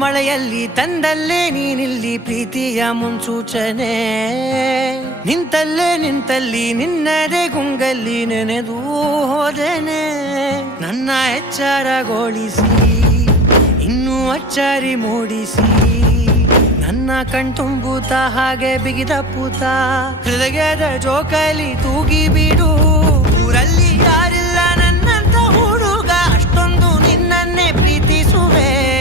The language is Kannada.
ಮಳೆಯಲ್ಲಿ ತಂದಲ್ಲೇ ನೀನಿಲ್ಲಿ ಪ್ರೀತಿಯ ಮುನ್ಸೂಚನೆ, ನಿಂತಲ್ಲಿ ನಿನ್ನದೇ ಗುಂಗಲ್ಲಿ ನೆನೆದು ಹೋದೆನೆ. ನನ್ನ ಎಚ್ಚರಗೊಳಿಸಿ ಇನ್ನೂ ಅಚ್ಚರಿ ಮೂಡಿಸಿ, ನನ್ನ ಕಣ್ತುಂಬುತ್ತ ಹಾಗೆ ಬಿಗಿದ ಪೂತ ಹೃದಯದ ಜೋಕಾಲಿ ತೂಗಿ ಬಿಡು.